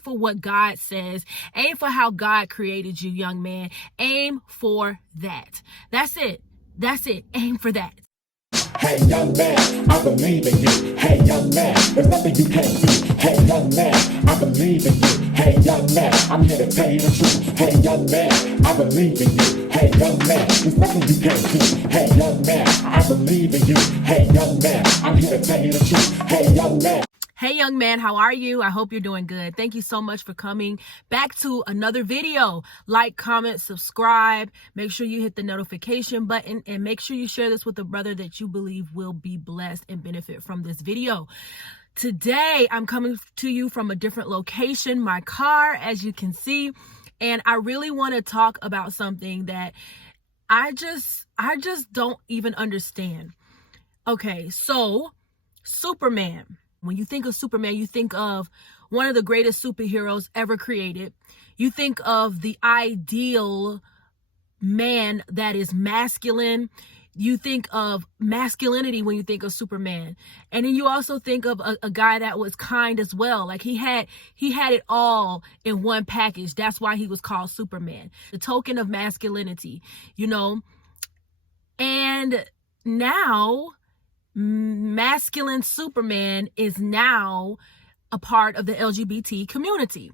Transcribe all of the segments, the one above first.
for what God says. Aim for how God created you, young man. Aim for that. That's it. That's it. Aim for that. Hey young man, I believe in you. Hey young man, there's nothing you can't do. Hey young man, I believe in you. Hey young man, I'm here to tell you the truth. Hey young man, I believe in you. Hey young man, there's nothing you can't do. Hey young man, I believe in you. Hey young man, I'm here to tell you the truth. Hey young man. Hey young man, how are you? I hope you're doing good. Thank you so much for coming back to another video. Like, comment, subscribe. Make sure you hit the notification button and make sure you share this with a brother that you believe will be blessed and benefit from this video. Today, I'm coming to you from a different location, my car, as you can see, and I really want to talk about something that I just don't even understand. Okay, so Superman. When you think of Superman, you think of one of the greatest superheroes ever created. You think of the ideal man that is masculine. You think of masculinity when you think of Superman. And then you also think of a guy that was kind as well. Like he had it all in one package. That's why he was called Superman. The token of masculinity, you know. And now masculine Superman is now a part of the LGBT community.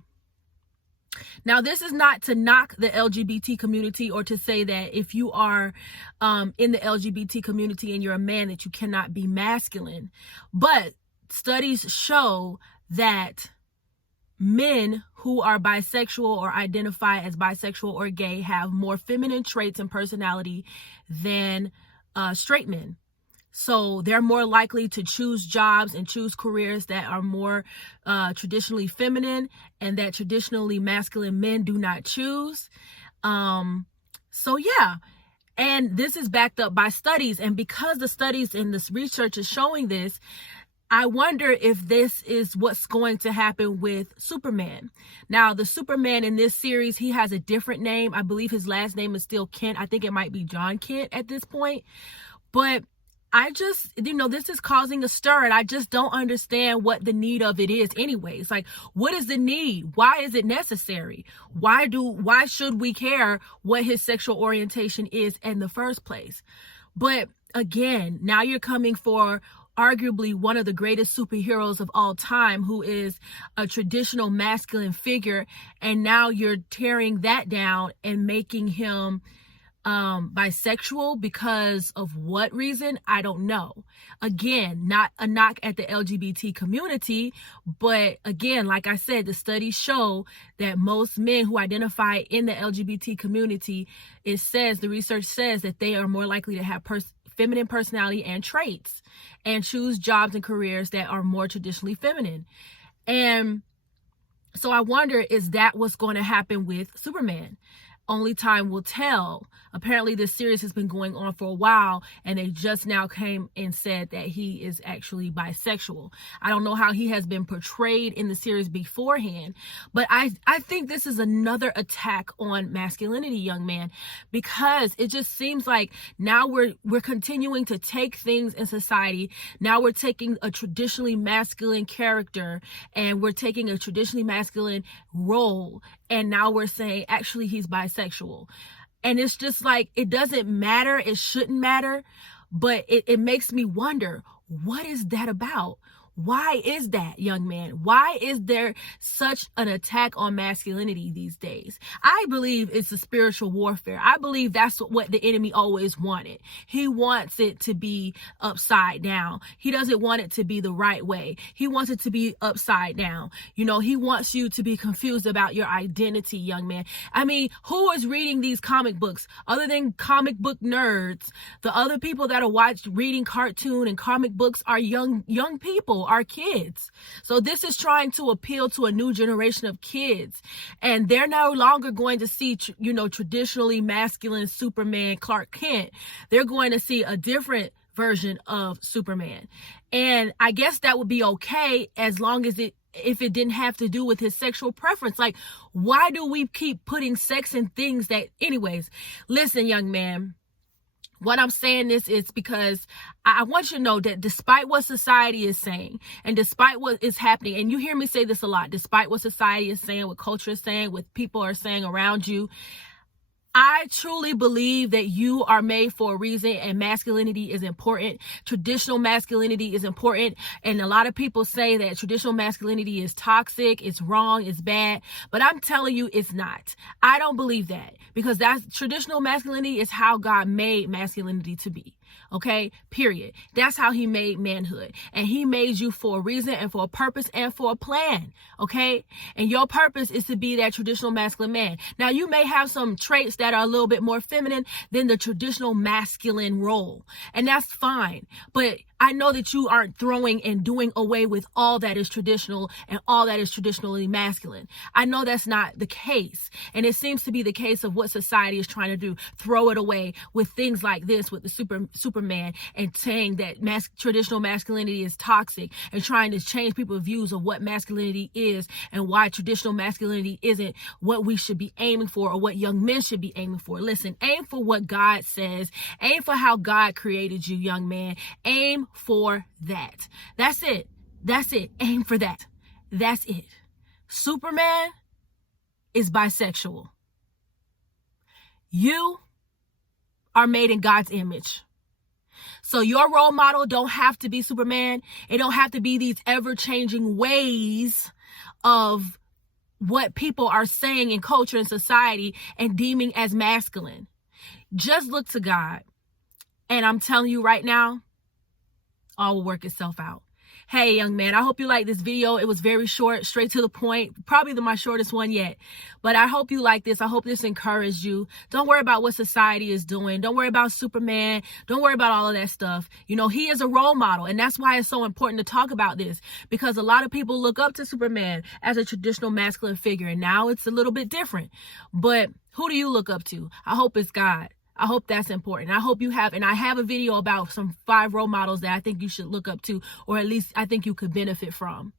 Now, this is not to knock the LGBT community or to say that if you are in the LGBT community and you're a man that you cannot be masculine. But studies show that men who are bisexual or identify as bisexual or gay have more feminine traits and personality than straight men. So they're more likely to choose jobs and choose careers that are more traditionally feminine and that traditionally masculine men do not choose. So yeah, and this is backed up by studies. And because the studies and this research is showing this, I wonder if this is what's going to happen with Superman. Now, the Superman in this series, he has a different name. I believe his last name is still Kent. I think it might be John Kent at this point. But I just, this is causing a stir, and I just don't understand what the need of it is anyways. Like, what is the need? Why is it necessary? Why should we care what his sexual orientation is in the first place? But again, now you're coming for arguably one of the greatest superheroes of all time, who is a traditional masculine figure, and now you're tearing that down and making him bisexual because of what reason? I don't know. Again, not a knock at the LGBT community, but again, like I said, the studies show that most men who identify in the LGBT community, the research says that they are more likely to have feminine personality and traits and choose jobs and careers that are more traditionally feminine. And so I wonder, is that what's going to happen with Superman? Only time will tell. Apparently this series has been going on for a while, and they just now came and said that he is actually bisexual. I don't know how he has been portrayed in the series beforehand, but I think this is another attack on masculinity, young man, because it just seems like now we're continuing to take things in society. Now we're taking a traditionally masculine character and we're taking a traditionally masculine role, and now we're saying actually he's bisexual. And it's just like, it doesn't matter. It shouldn't matter. But it makes me wonder, what is that about? Why is that, young man? Why is there such an attack on masculinity these days? I believe it's a spiritual warfare. I believe that's what the enemy always wanted. He wants it to be upside down. He doesn't want it to be the right way. He wants it to be upside down. He wants you to be confused about your identity, young man. I mean, who is reading these comic books other than comic book nerds? The other people that are reading cartoon and comic books are young people. Our kids. So this is trying to appeal to a new generation of kids, and they're no longer going to see traditionally masculine Superman Clark Kent. They're going to see a different version of Superman, and I guess that would be okay as long as if it didn't have to do with his sexual preference. Like, why do we keep putting sex in things that, anyways? Listen, young man, What I'm saying this is because I want you to know that despite what society is saying and despite what is happening, and you hear me say this a lot, despite what society is saying, what culture is saying, what people are saying around you, I truly believe that you are made for a reason, and masculinity is important. Traditional masculinity is important. And a lot of people say that traditional masculinity is toxic, it's wrong, it's bad. But I'm telling you, it's not. I don't believe that, because that's traditional masculinity is how God made masculinity to be. Okay, period. That's how he made manhood. And he made you for a reason and for a purpose and for a plan. Okay, and your purpose is to be that traditional masculine man. Now, you may have some traits that are a little bit more feminine than the traditional masculine role, and that's fine. But I know that you aren't throwing and doing away with all that is traditional and all that is traditionally masculine. I know that's not the case. And it seems to be the case of what society is trying to do. Throw it away with things like this, with the Superman, and saying that traditional masculinity is toxic, and trying to change people's views of what masculinity is and why traditional masculinity isn't what we should be aiming for or what young men should be aiming for. Listen, aim for what God says. Aim for how God created you, young man. Aim for that. That's it. That's it. Aim for that. That's it. Superman is bisexual. You are made in God's image. So your role model don't have to be Superman. It don't have to be these ever-changing ways of what people are saying in culture and society and deeming as masculine. Just look to God. And I'm telling you right now, all will work itself out. Hey, young man, I hope you like this video. It was very short, straight to the point, probably my shortest one yet. But I hope you like this. I hope this encouraged you. Don't worry about what society is doing. Don't worry about Superman. Don't worry about all of that stuff. You know, he is a role model. And that's why it's so important to talk about this, because a lot of people look up to Superman as a traditional masculine figure. And now it's a little bit different. But who do you look up to? I hope it's God. I hope that's important. I hope you have, and I have a video about some 5 role models that I think you should look up to, or at least I think you could benefit from.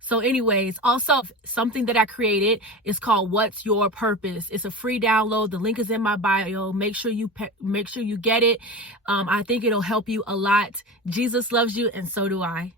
So anyways, also something that I created is called What's Your Purpose? It's a free download. The link is in my bio. Make sure you get it. I think it'll help you a lot. Jesus loves you, and so do I.